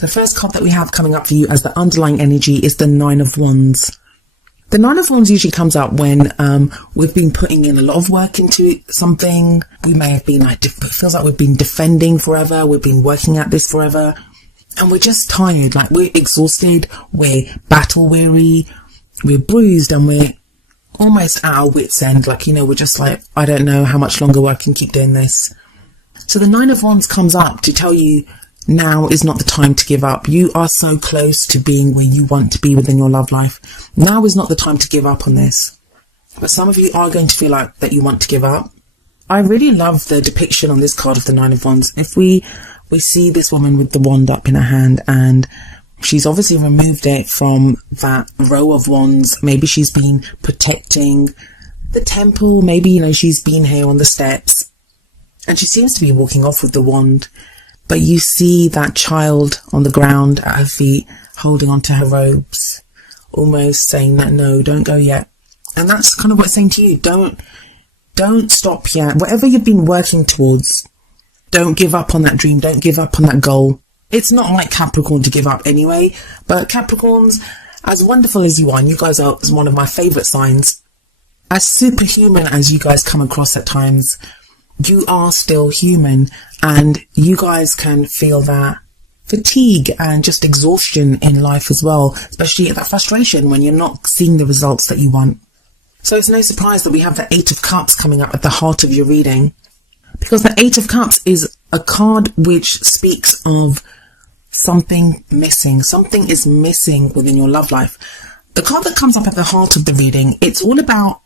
The first card that we have coming up for you as the underlying energy is the Nine of Wands. The Nine of Wands usually comes up when we've been putting in a lot of work into something. We may have been it feels like we've been defending forever. We've been working at this forever. And we're just tired. Like, we're exhausted. We're battle weary. We're bruised, and we're almost at our wits' end. Like, we're just like, I don't know how much longer I can keep doing this. So the Nine of Wands comes up to tell you now is not the time to give up. You are so close to being where you want to be within your love life. Now is not the time to give up on this. But some of you are going to feel like that you want to give up. I really love the depiction on this card of the Nine of Wands. If we see this woman with the wand up in her hand, and she's obviously removed it from that row of wands. Maybe she's been protecting the temple. Maybe, she's been here on the steps, and she seems to be walking off with the wand. But you see that child on the ground at her feet, holding onto her robes, almost saying that, no, don't go yet. And that's kind of what it's saying to you. Don't stop yet. Whatever you've been working towards, don't give up on that dream. Don't give up on that goal. It's not like Capricorn to give up anyway. But Capricorns, as wonderful as you are, and you guys are one of my favourite signs, as superhuman as you guys come across at times, you are still human, and you guys can feel that fatigue and just exhaustion in life as well, especially that frustration when you're not seeing the results that you want. So it's no surprise that we have the Eight of Cups coming up at the heart of your reading, because the Eight of Cups is a card which speaks of something missing. Something is missing within your love life. The card that comes up at the heart of the reading, it's all about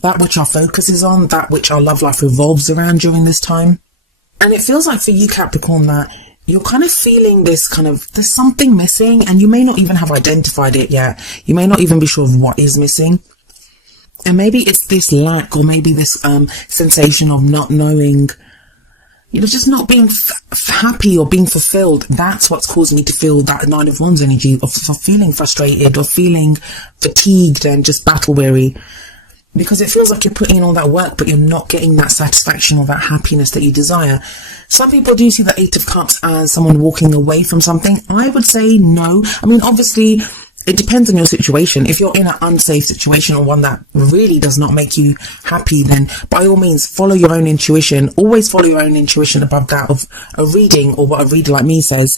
that which our focus is on, that which our love life revolves around during this time. And it feels like for you, Capricorn, that you're kind of feeling this there's something missing, and you may not even have identified it yet. You may not even be sure of what is missing. And maybe it's this lack, or maybe this sensation of not knowing, just not being happy or being fulfilled. That's what's causing you to feel that Nine of Wands energy of feeling frustrated or feeling fatigued and just battle weary. Because it feels like you're putting in all that work, but you're not getting that satisfaction or that happiness that you desire. Some people do see the Eight of Cups as someone walking away from something. I would say no. I mean, obviously, it depends on your situation. If you're in an unsafe situation, or one that really does not make you happy, then by all means, follow your own intuition. Always follow your own intuition above that of a reading or what a reader like me says.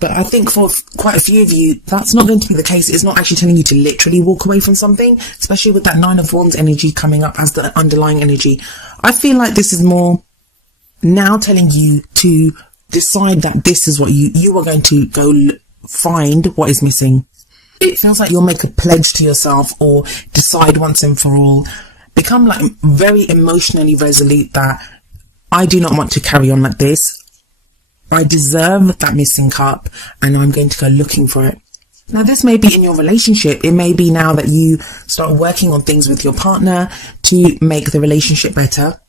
But I think for quite a few of you, that's not going to be the case. It's not actually telling you to literally walk away from something, especially with that Nine of Wands energy coming up as the underlying energy. I feel like this is more now telling you to decide that this is what you are going to go find what is missing. It feels like you'll make a pledge to yourself, or decide once and for all, become like very emotionally resolute that I do not want to carry on like this. I deserve that missing cup, and I'm going to go looking for it. Now, this may be in your relationship. It may be now that you start working on things with your partner to make the relationship better.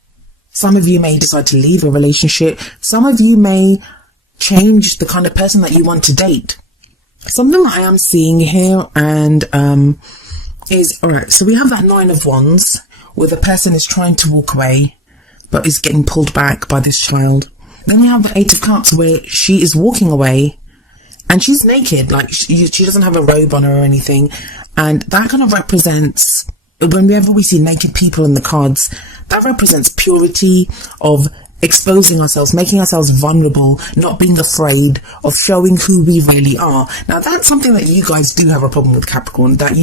Some of you may decide to leave a relationship. Some of you may change the kind of person that you want to date. Something that I am seeing here and is, alright, so we have that Nine of Wands where the person is trying to walk away but is getting pulled back by this child. Then you have the Eight of Cups where she is walking away and she's naked, like she doesn't have a robe on her or anything, and that kind of represents, whenever we see naked people in the cards, that represents purity of exposing ourselves, making ourselves vulnerable, not being afraid of showing who we really are. Now, that's something that you guys do have a problem with, Capricorn, that,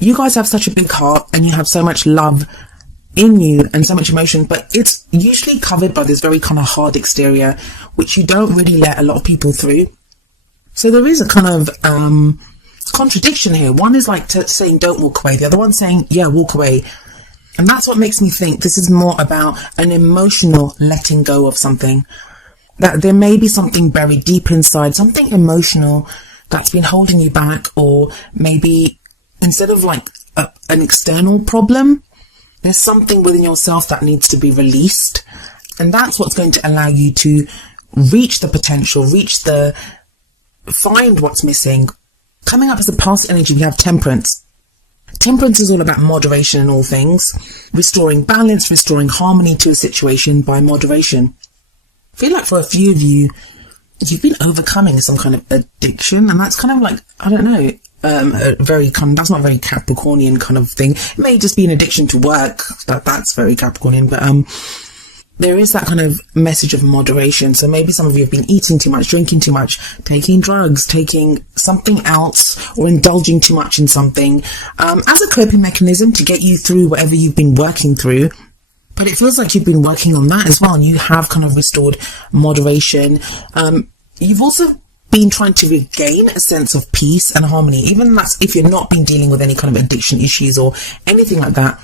you guys have such a big heart and you have so much love in you and so much emotion, but it's usually covered by this very kind of hard exterior, which you don't really let a lot of people through. So there is a kind of contradiction here. One is like saying don't walk away, the other one saying yeah, walk away. And that's what makes me think this is more about an emotional letting go of something, that there may be something buried deep inside, something emotional that's been holding you back, or maybe instead of like an external problem, there's something within yourself that needs to be released. And that's what's going to allow you to reach the potential, find what's missing. Coming up as the past energy, we have Temperance. Temperance is all about moderation in all things, restoring balance, restoring harmony to a situation by moderation. I feel like for a few of you, you've been overcoming some kind of addiction, and that's kind of like, I don't know, that's not a very Capricornian kind of thing. It may just be an addiction to work, that's very Capricornian, but there is that kind of message of moderation. So maybe some of you have been eating too much, drinking too much, taking drugs, taking something else, or indulging too much in something, as a coping mechanism to get you through whatever you've been working through. But it feels like you've been working on that as well, and you have kind of restored moderation. You've also been trying to regain a sense of peace and harmony, even that's if you're not been dealing with any kind of addiction issues or anything like that.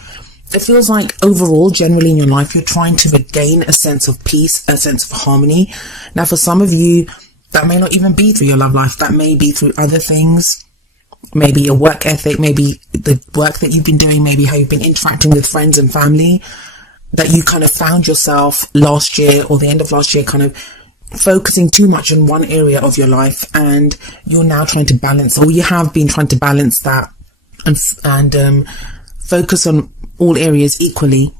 It feels like overall, generally in your life, you're trying to regain a sense of peace, a sense of harmony. Now, for some of you, that may not even be through your love life. That may be through other things. Maybe your work ethic, maybe the work that you've been doing, maybe how you've been interacting with friends and family, that you kind of found yourself last year or the end of last year kind of focusing too much on one area of your life, and you're now trying to balance, or you have been trying to balance that and focus on all areas equally.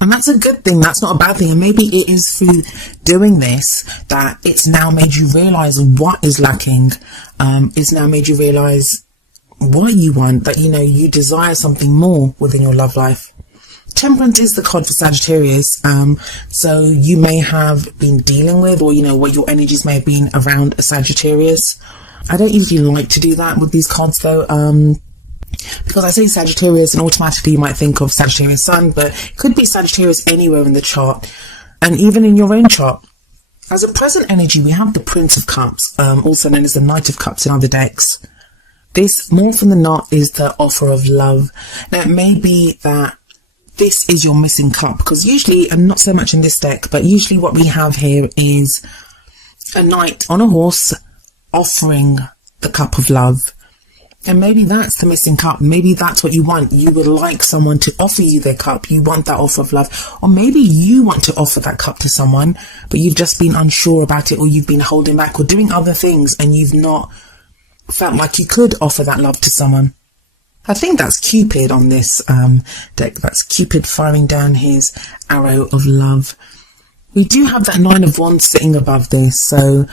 And that's a good thing, that's not a bad thing. And maybe it is through doing this that it's now made you realize what is lacking. It's now made you realize what you want, that you desire something more within your love life. Temperance is the card for Sagittarius, so you may have been dealing with, or what your energies may have been around a Sagittarius. I don't usually like to do that with these cards though, because I say Sagittarius and automatically you might think of Sagittarius Sun, but it could be Sagittarius anywhere in the chart, and even in your own chart. As a present energy, we have the Prince of Cups, also known as the Knight of Cups in other decks. This, more often than not, is the offer of love. Now, it may be that this is your missing cup, because usually, and not so much in this deck, but usually what we have here is a knight on a horse offering the cup of love. And maybe that's the missing cup. Maybe that's what you want. You would like someone to offer you their cup. You want that offer of love. Or maybe you want to offer that cup to someone, but you've just been unsure about it, or you've been holding back or doing other things, and you've not felt like you could offer that love to someone. I think that's Cupid on this deck. That's Cupid firing down his arrow of love. We do have that Nine of Wands sitting above this, so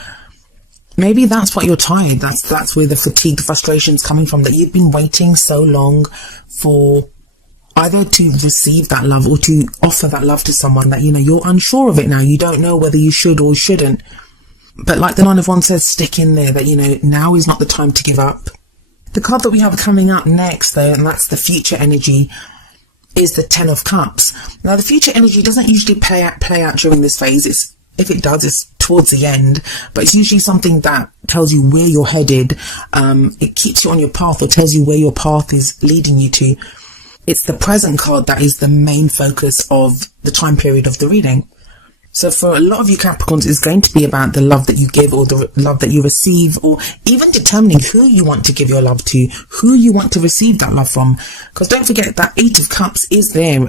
maybe that's what you're tired. That's where the fatigue, the frustration's coming from, that you've been waiting so long for either to receive that love or to offer that love to someone, that you're unsure of it now. You don't know whether you should or shouldn't. But like the Nine of Wands says, stick in there, that now is not the time to give up. The card that we have coming up next though, and that's the future energy, is the Ten of Cups. Now the future energy doesn't usually play out during this phase. If it does, it's towards the end, but it's usually something that tells you where you're headed. It keeps you on your path, or tells you where your path is leading you to. It's the present card that is the main focus of the time period of the reading. So for a lot of you Capricorns, it's going to be about the love that you give, or the love that you receive, or even determining who you want to give your love to, who you want to receive that love from. Because don't forget that Eight of Cups is there,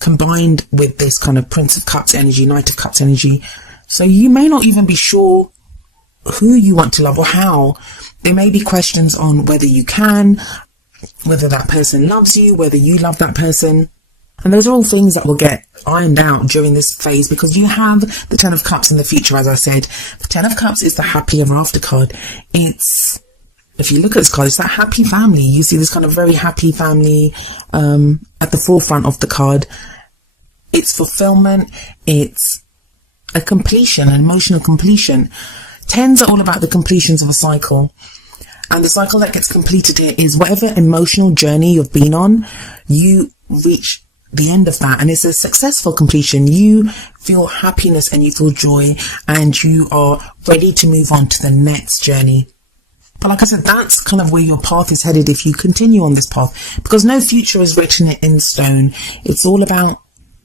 combined with this kind of Prince of Cups energy, Knight of Cups energy. So you may not even be sure who you want to love or how. There may be questions on whether you can, whether that person loves you, whether you love that person. And those are all things that will get ironed out during this phase, because you have the Ten of Cups in the future, as I said. The Ten of Cups is the happy ever after card. It's, if you look at this card, it's that happy family. You see this kind of very happy family at the forefront of the card. It's fulfillment. It's a completion, an emotional completion. Tens are all about the completions of a cycle. And the cycle that gets completed here is whatever emotional journey you've been on, you reach the end of that, and it's a successful completion. You feel happiness and you feel joy, and you are ready to move on to the next journey. But like I said, that's kind of where your path is headed if you continue on this path, because no future is written in stone. It's all about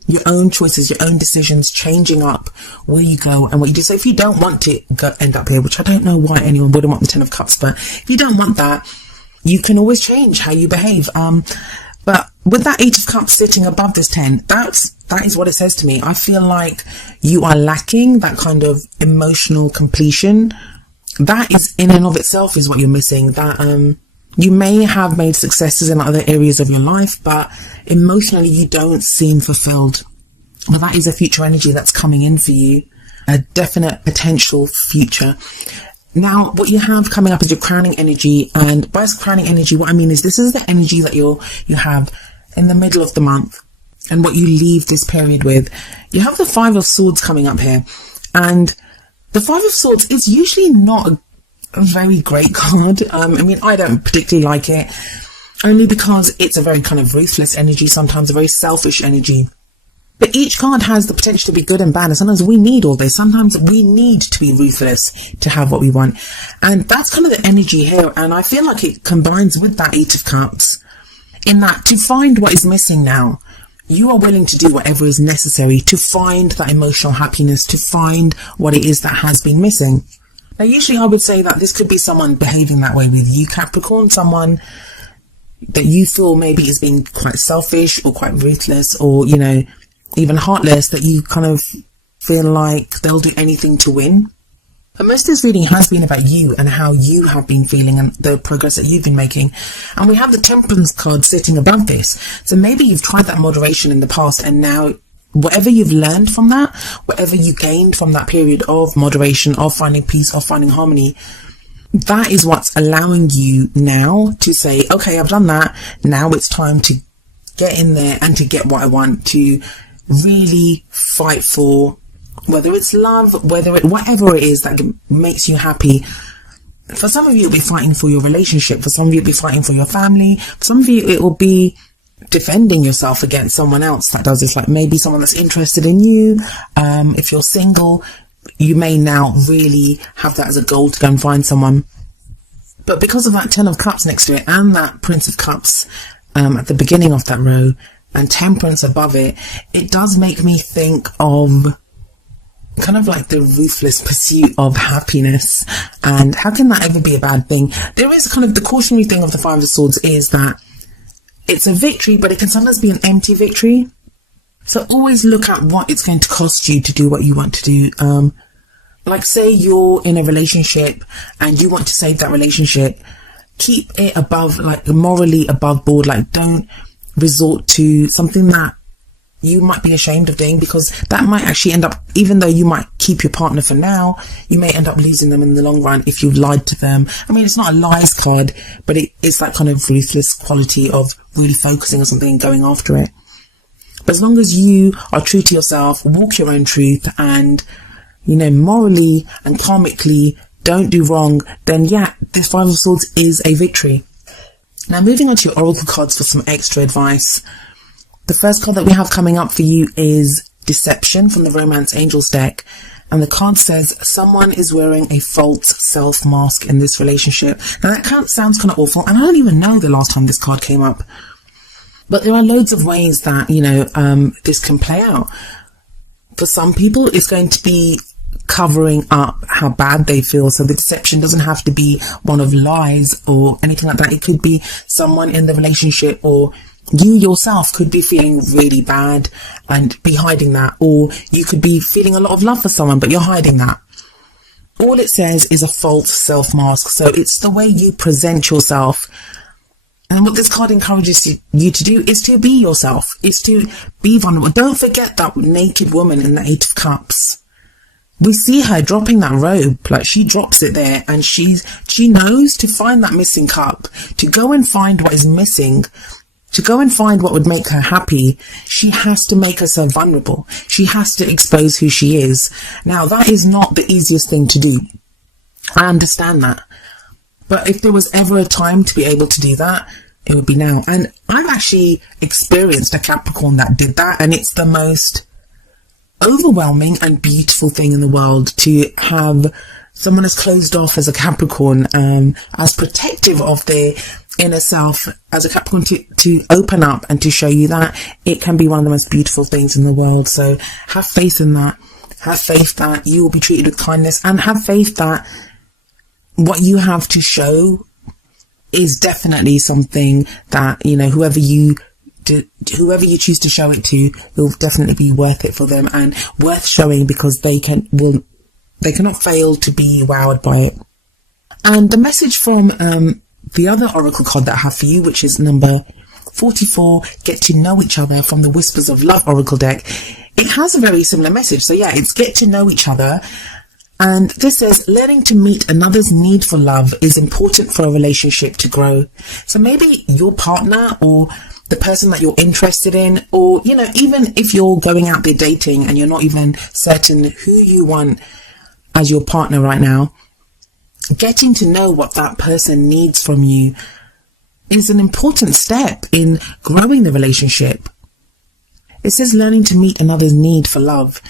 your own choices, your own decisions, changing up where you go and what you do. So if you don't want to end up here, which I don't know why anyone wouldn't want the Ten of Cups, but if you don't want that, you can always change how you behave. But with that Eight of Cups sitting above this 10, that is what it says to me. I feel like you are lacking that kind of emotional completion. That is in and of itself is what you're missing. That you may have made successes in other areas of your life, but emotionally you don't seem fulfilled. But that is a future energy that's coming in for you. a definite potential future. Now, what you have coming up is your crowning energy. And by crowning energy, what I mean is this is the energy that you have in the middle of the month and what you leave this period with. You have the Five of Swords coming up here. And the Five of Swords is usually not a very great card. I mean, I don't particularly like it, only because it's a very kind of ruthless energy, sometimes a very selfish energy. But each card has the potential to be good and bad, and sometimes we need all this. Sometimes we need to be ruthless to have what we want. And that's kind of the energy here, and I feel like it combines with that Eight of Cups, in that to find what is missing now, you are willing to do whatever is necessary to find that emotional happiness, to find what it is that has been missing. Now, usually I would say that this could be someone behaving that way with you, Capricorn, someone that you feel maybe is being quite selfish or quite ruthless, or, you know, even heartless, that you kind of feel like they'll do anything to win. But most of this reading has been about you and how you have been feeling and the progress that you've been making. And we have the Temperance card sitting above this. So maybe you've tried that moderation in the past, and now whatever you've learned from that, whatever you gained from that period of moderation, of finding peace, of finding harmony, that is what's allowing you now to say, okay, I've done that. Now it's time to get in there and to get what I want, to really fight for, whether it's love, whatever it is that makes you happy. For some of you, it'll be fighting for your relationship. For some of you, it'll be fighting for your family. For some of you, it will be defending yourself against someone else that does this, like maybe someone that's interested in you. If you're single, you may now really have that as a goal to go and find someone. But because of that Ten of Cups next to it and that Prince of Cups at the beginning of that row, and Temperance above it, it does make me think of kind of like the ruthless pursuit of happiness. And how can that ever be a bad thing? There is kind of the cautionary thing of the Five of Swords is that it's a victory, but it can sometimes be an empty victory. So always look at what it's going to cost you to do what you want to do. Like say you're in a relationship and you want to save that relationship, keep it above, like morally above board. Like don't resort to something that you might be ashamed of doing, because that might actually end up, even though you might keep your partner for now, you may end up losing them in the long run if you've lied to them. I mean, it's not a lies card, but it's that kind of ruthless quality of really focusing on something and going after it. But as long as you are true to yourself, walk your own truth, and, you know, morally and karmically don't do wrong, then yeah, this Five of Swords is a victory. Now, moving on to your oracle cards for some extra advice. The first card that we have coming up for you is Deception from the Romance Angels deck. And the card says, someone is wearing a false self mask in this relationship. Now, that sounds kind of awful. And I don't even know the last time this card came up. But there are loads of ways that, you know, this can play out. For some people, it's going to be covering up how bad they feel. So the deception doesn't have to be one of lies or anything like that. It could be someone in the relationship, or you yourself could be feeling really bad and be hiding that. Or you could be feeling a lot of love for someone, but you're hiding that. All it says is a false self mask. So it's the way you present yourself. And what this card encourages you to do is to be yourself. It's to be vulnerable. Don't forget that naked woman in the Eight of Cups. We see her dropping that robe, like she drops it there, and she knows to find that missing cup, to go and find what is missing, to go and find what would make her happy. She has to make herself vulnerable. She has to expose who she is. Now, that is not the easiest thing to do. I understand that. But if there was ever a time to be able to do that, it would be now. And I've actually experienced a Capricorn that did that, and it's the most overwhelming and beautiful thing in the world to have someone as closed off as a Capricorn, as protective of their inner self as a Capricorn, to open up and to show you that it can be one of the most beautiful things in the world. So have faith in that. Have faith that you will be treated with kindness, and have faith that what you have to show is definitely something that, you know, whoever you choose to show it to, will definitely be worth it for them and worth showing, because they cannot fail to be wowed by it. And the message from the other oracle card that I have for you, which is number 44, Get to Know Each Other, from the Whispers of Love oracle deck, it has a very similar message. So yeah, it's get to know each other. And this says learning to meet another's need for love is important for a relationship to grow. So maybe your partner or the person that you're interested in, or, you know, even if you're going out there dating and you're not even certain who you want as your partner right now, getting to know what that person needs from you is an important step in growing the relationship. It says learning to meet another's need for love.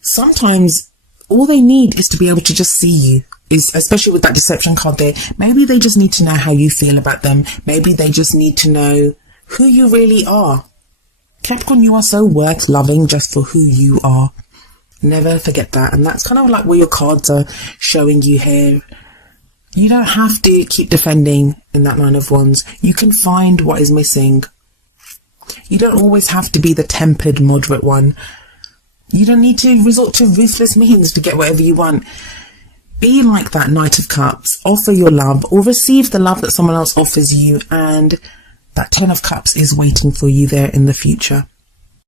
Sometimes all they need is to be able to just see you, especially with that deception card there. Maybe they just need to know how you feel about them. Maybe they just need to know who you really are. Capricorn, you are so worth loving just for who you are. Never forget that. And that's kind of like what your cards are showing you here. You don't have to keep defending in that Nine of Wands. You can find what is missing. You don't always have to be the tempered, moderate one. You don't need to resort to ruthless means to get whatever you want. Be like that Knight of Cups. Offer your love or receive the love that someone else offers you, and that Ten of Cups is waiting for you there in the future.